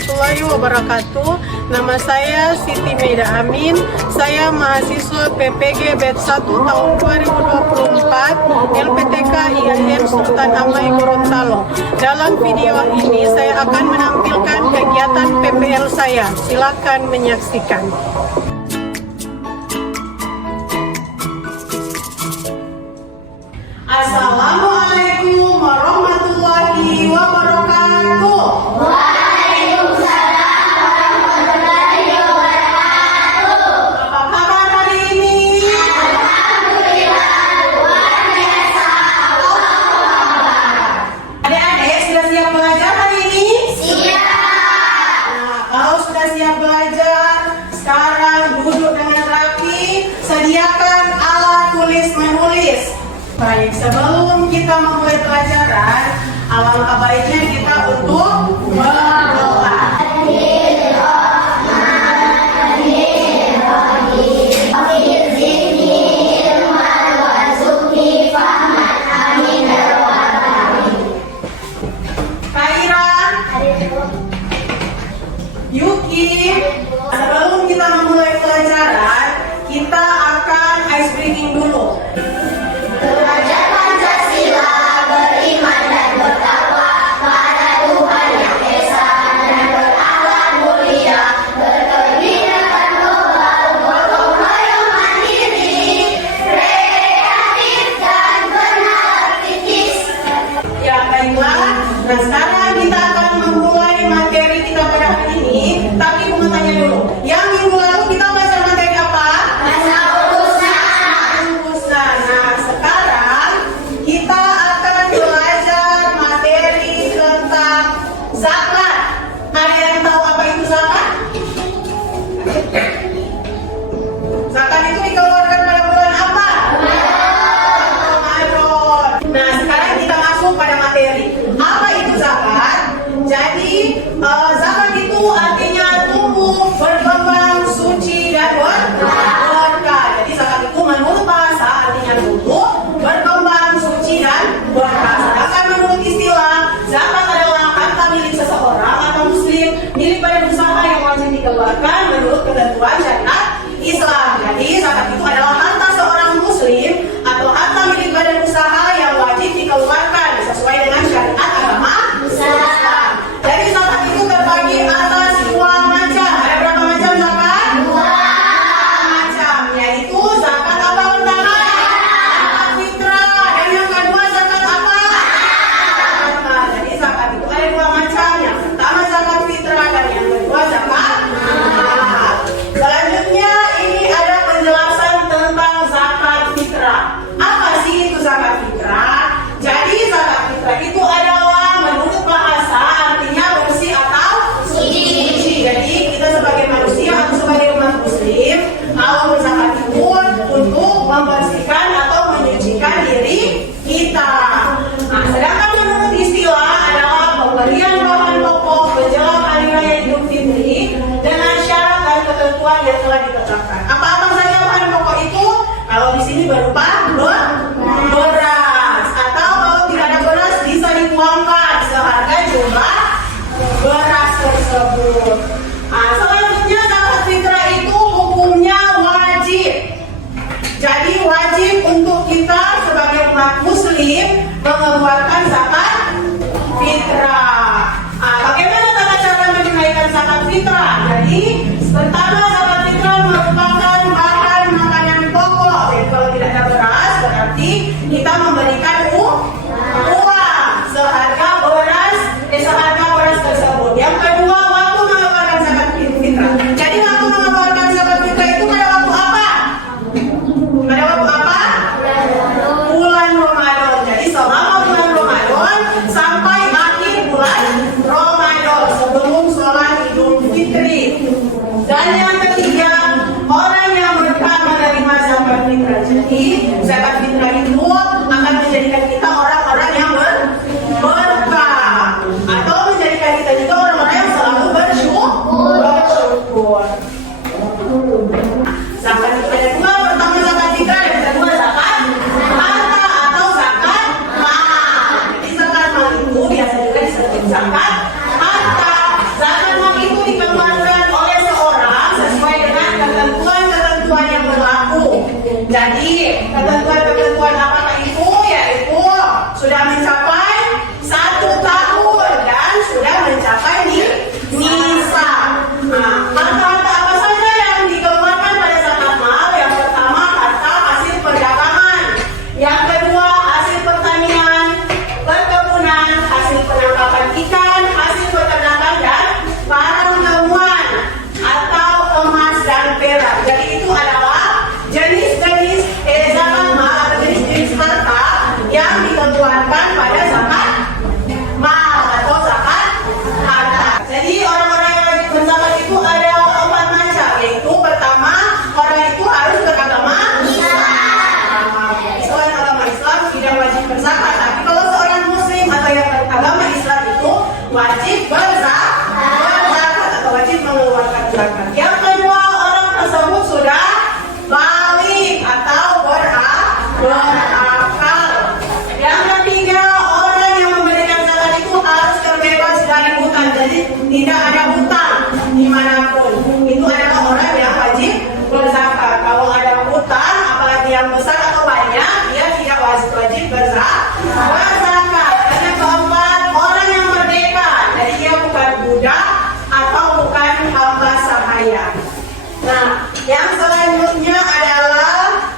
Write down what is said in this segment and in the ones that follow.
warahmatullahi wabarakatuh. Nama saya Siti Meida Amin. Saya mahasiswa PPG BET 1 tahun 2024 LPTK IAIN Sultan Hamai Gorontalo. Dalam video ini saya akan menampilkan kegiatan PPL saya. Silakan menyaksikan. Assalamualaikum warahmatullahi wabarakatuh. Waalaikumsalam warahmatullahi wabarakatuh. Apa kabar hari ini? Alhamdulillah, luar biasa. Adik-adik sudah siap belajar hari ini? Siap. Nah, kalau sudah siap belajar, sekarang duduk dengan rapi, sediakan alat tulis menulis. Baik, sebelum kita memulai pelajaran, alangkah baiknya kita untuk berdoa. Kaira, Yuki, sebelum kita memulai pelajaran, kita akan ice breaking dulu. Belajar Pancasila, beriman dan bertakwa pada Tuhan Yang Esa dan berakhlak mulia, berkebinekaan global, gotong royong mandiri, kreatif dan beranalitis. Ya, baiklah. Nah, sekarang kita akan memulai materi kita pada hari ini. Tapi mau tanya dulu, yang minggu lalu kita belajar materi apa? Masa urusan. Nah, sekarang kita akan belajar materi tentang zakat. Ada yang tahu apa itu zakat? Zakat itu dikeluarkan pada bulan apa? Ramadan. Nah, sekarang kita masuk pada materi. Apa itu zakat? Jadi, zakat itu artinya tumbuh, berkembang, suci, dan berkah. Jadi, zakat itu menurut bahasa artinya tumbuh, berkembang, suci, dan berkah. Sedangkan menurut istilah, zakat adalah harta milik seseorang atau muslim, milik badan usaha yang wajib dikeluarkan menurut ketentuan syariat Islam. Jadi, zakat itu adalah harta seorang muslim atau harta milik badan usaha yang wajib dikeluarkan sesuai dengan syariat agama Islam. Jadi, zakat itu terbagi atas dua macam. Ada berapa macam zakat? Dua macam, yaitu zakat apa pertama? Zakat fitrah. Dan yang kedua zakat apa? Zakat mal. Jadi, zakat itu ada dua macam. Yang pertama zakat fitrah dan yang kedua zakat mal. Selanjutnya ini ada penjelasan tentang zakat fitrah. Apa sih itu zakat fitrah? Jadi zakat fitrah itu adalah menurut bahasa artinya bersih atau suci. Jadi kita sebagai manusia atau sebagai umat muslim kalau berzakat itu untuk membersihkan atau menyucikan diri kita. Nah, sedangkan menurut istilah adalah pemberian bahan pokok menjelang hari raya Idul Fitri dengan syarat dan ketentuan yang telah ditetapkan. Apa-apa saja bahan pokok itu? Kalau di sini berupa beras, atau kalau tidak ada beras bisa dituangkan seharga jumlah beras tersebut. Nah, selanjutnya zakat fitrah itu hukumnya wajib. Jadi wajib untuk kita sebagai umat muslim mengeluarkan zakat fitrah. Nah, bagaimana tata cara menunaikan zakat fitrah? Jadi pertama, zakat fitrah merupakan bahan makanan pokok. Jadi kalau tidak ada beras berarti kita memberikan uang seharga beras tersebut. Yang kedua, waktu mengeluarkan zakat fitrah. Jadi waktu mengeluarkan zakat fitrah itu pada waktu apa? Pada waktu apa? Bulan Ramadan. Jadi selama bulan Ramadan sampai akhir bulan Ramadan sebelum sholat Idul Fitri. Dan yang ketiga, orang yang berhak menerima zakat fitrah. Jadi zakat fitrah itu akan menjadikan kita orang-orang yang berkah, atau menjadikan kita juga orang-orang yang selalu bersyukur. Zakat itu ada dua, pertama zakat fitrah dan kedua zakat harta atau zakat mal. Jadi zakat mal itu biasa juga disebut zakat harta. Zakat mal ketentuan-ketentuan apakah itu? Yaitu sudah mencapai 1 tahun dan sudah mencapai nisab. Nah, harta-harta apa saja yang dikeluarkan pada zakat mal? Yang pertama, harta hasil perdagangan. Yang kedua, hasil pertanian, perkebunan, hasil penangkapan ikan, hasil peternakan dan barang temuan atau emas dan perak. Jadi itu adalah jenis-jenis zakat mal atau jenis-jenis harta yang dikeluarkan pada zakat mal atau zakat harta. Jadi orang-orang yang wajib berzakat itu ada 4 macam, yaitu pertama, orang itu harus beragama Islam, agama Islam tidak wajib berzakat. Tapi kalau seorang muslim atau yang beragama Islam itu wajib berzakat atau wajib mengeluarkan zakat. Yang kedua, orang tersebut sudah balik atau berakal. Yang ketiga, orang yang memberikan zakat itu harus terbebas dari hutang, jadi tidak ada hutang dimanapun. Itu adalah orang yang wajib berzakat. Kalau ada hutang, apalagi yang besar atau banyak, dia tidak wajib berzakat. Dan yang keempat, orang yang merdeka, jadi dia bukan budak atau bukan hamba sahaya. Nah, yang selanjutnya adalah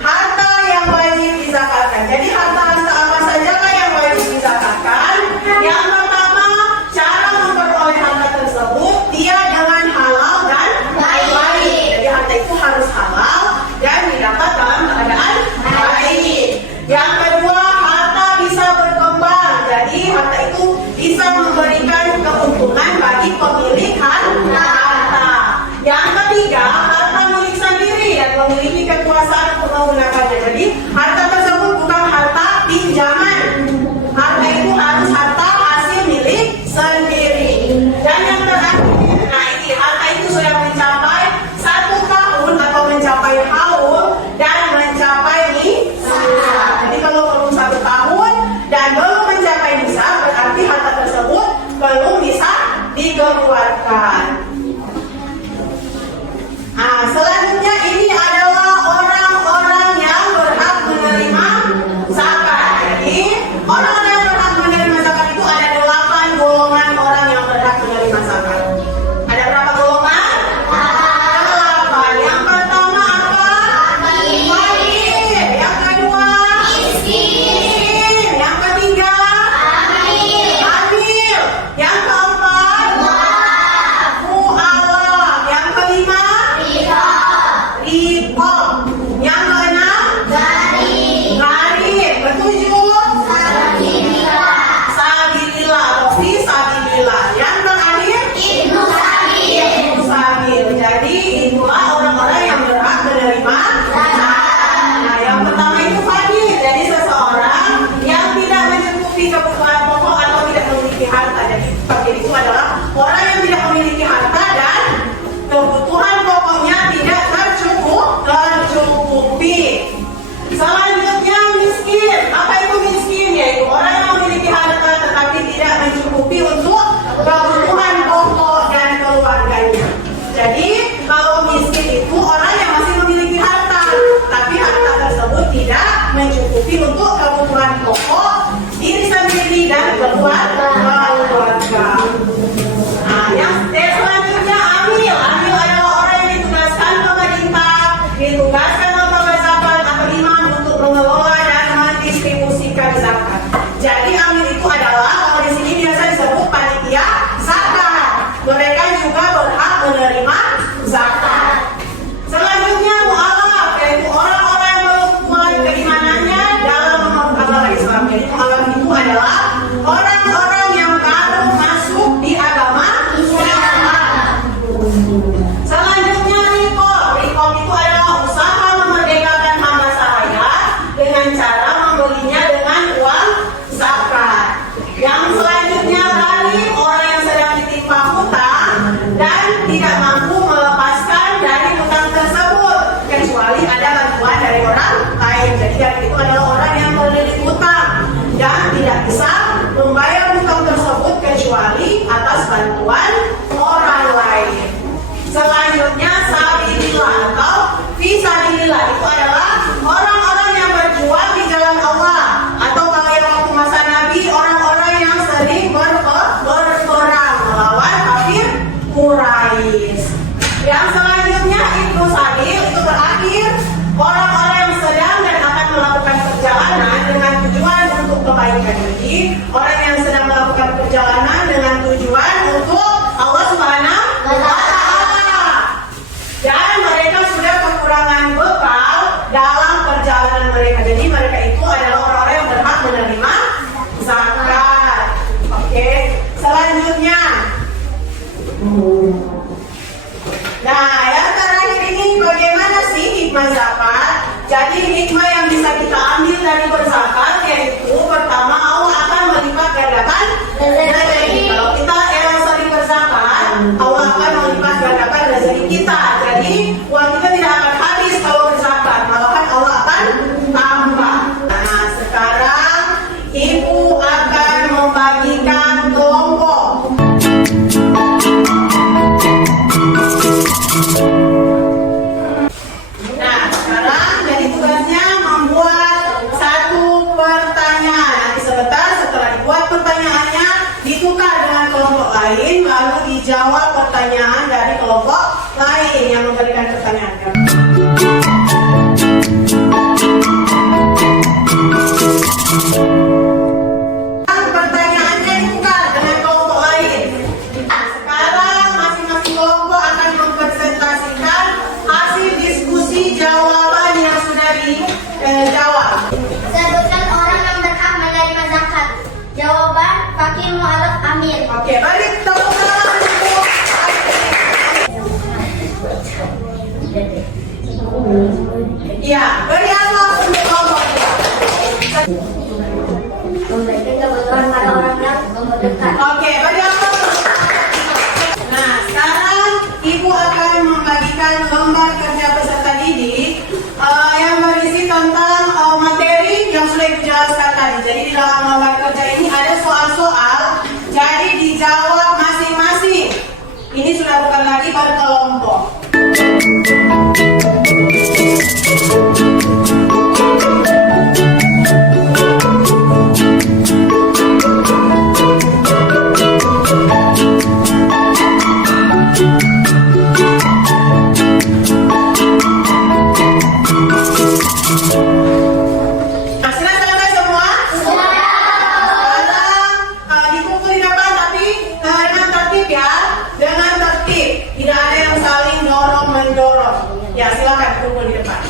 harta yang wajib dizakatkan. Jadi harta-harta apa saja yang wajib dizakatkan? Yang pertama, cara memperoleh harta tersebut dia dengan halal dan baik. Jadi harta itu harus halal dan didapat dalam keadaan baik. Yang kedua, harta bisa berkembang. Jadi harta itu bisa memberikan keuntungan bagi pemilik harta. Yang ketiga, harta milik sendiri dan memiliki kekuasaan untuk menggunakannya. Jadi harta tersebut bukan harta pinjaman. Harta itu harus harta hasil milik sendiri. Dan yang terakhir, nah ini harta itu sudah mencapai 1 tahun atau mencapai haul dan mencapai nisab. Jadi kalau belum 1 tahun dan belum mencapai nisab, berarti harta tersebut belum bisa dikeluarkan. Nah, selanjutnya ini adalah orang-orang yang berhak menerima zakat. Jadi, orang yang berhak menerima zakat itu ada 8 golongan orang yang berhak menerima zakat. Ada berapa golongan? 8. Yang pertama apa? Fakir. Yang kedua? Miskin. Yang ketiga? Hamil. Yang keempat? Mu'alaf. Yang kelima? Ribom. Yang keenam? Gharib. Ketujuh? Sabilillah atau fisabilillah. Yang terakhir? Ibnu Sabil. Jadi itulah orang-orang yang berhak menerima zakat. Nah, yang pertama itu fakir. Jadi seseorang yang tidak mencukupi kebutuhan pokok atau tidak memiliki harta. Jadi fakir itu adalah orang yang tidak memiliki harta dan kebutuhan pokoknya tidak tercukupi. Selanjutnya miskin. Apa itu miskin? Yaitu orang yang memiliki harta tetapi tidak mencukupi untuk kebutuhan pokok dan keluarganya. Jadi kalau miskin itu orang yang masih memiliki harta, tapi harta tersebut tidak mencukupi untuk kebutuhan pokok diri sendiri dan keluarga. Nah, yang selanjutnya amil. Amil adalah orang yang ditugaskan pemerintah, ditugaskan lembaga zakat atau imam untuk mengelola dan mendistribusikan zakat. Jadi amil itu adalah, kalau di sini biasa disebut panitia zakat. Mereka juga berhak menerima zakat. Selanjutnya mu'alaf, yaitu orang-orang yang belum kuat keimanannya dalam orang yang sedang melakukan perjalanan dengan tujuan untuk Allah Subhanahu wa Ta'ala. Dan mereka sudah kekurangan bekal dalam perjalanan mereka. Jadi mereka itu adalah orang-orang yang berhak menerima zakat. Oke, selanjutnya. Nah, yang terakhir ini bagaimana sih hikmah zakat? Jadi hikmah yang bisa kita ambil dari berzakat yaitu pertama Allah akan melipat gandakan rezeki. Kalau kita sering berzakat, Allah akan melipat gandakan rezeki kita. Jadi uang kita tidak akan habis kalau berzakat, malahan Allah akan tambah. Nah, sekarang ibu akan membagikan kelompok. Nah, sekarang jadi tugasnya membuat satu pertanyaan. Nanti sebentar setelah dibuat pertanyaannya ditukar dengan kelompok lain, lalu dijawab pertanyaan dari kelompok lain yang memberikan pertanyaannya. Pertanyaannya ditukar dengan kelompok lain. Sekarang masing-masing kelompok akan mempresentasikan hasil diskusi jawaban yang sudah dijawab. Sebutkan orang yang berhak menerima zakat. Jawaban fakir mu'alaf amil. Oke, beri tepuk tangan untuk ya, beri aplaus untuk kelompok kita. Memberikan kebutuhan pada orang yang membutuhkan. Oke, beri aplaus. Nah, sekarang ibu akan membagikan lembar kerja peserta didik yang berisi tentang materi yang sudah ibu jelaskan tadi. Jadi di dalam lembar kerja ini ada soal-soal, jadi dijawab masing-masing. Ini sudah bukan lagi berkelompok. Nah, sudah selesai semua? Sekarang dikumpul di depan tapi dengan tertib ya, dengan tertib, tidak ada yang saling dorong mendorong. Ya, silakan kumpul di depan.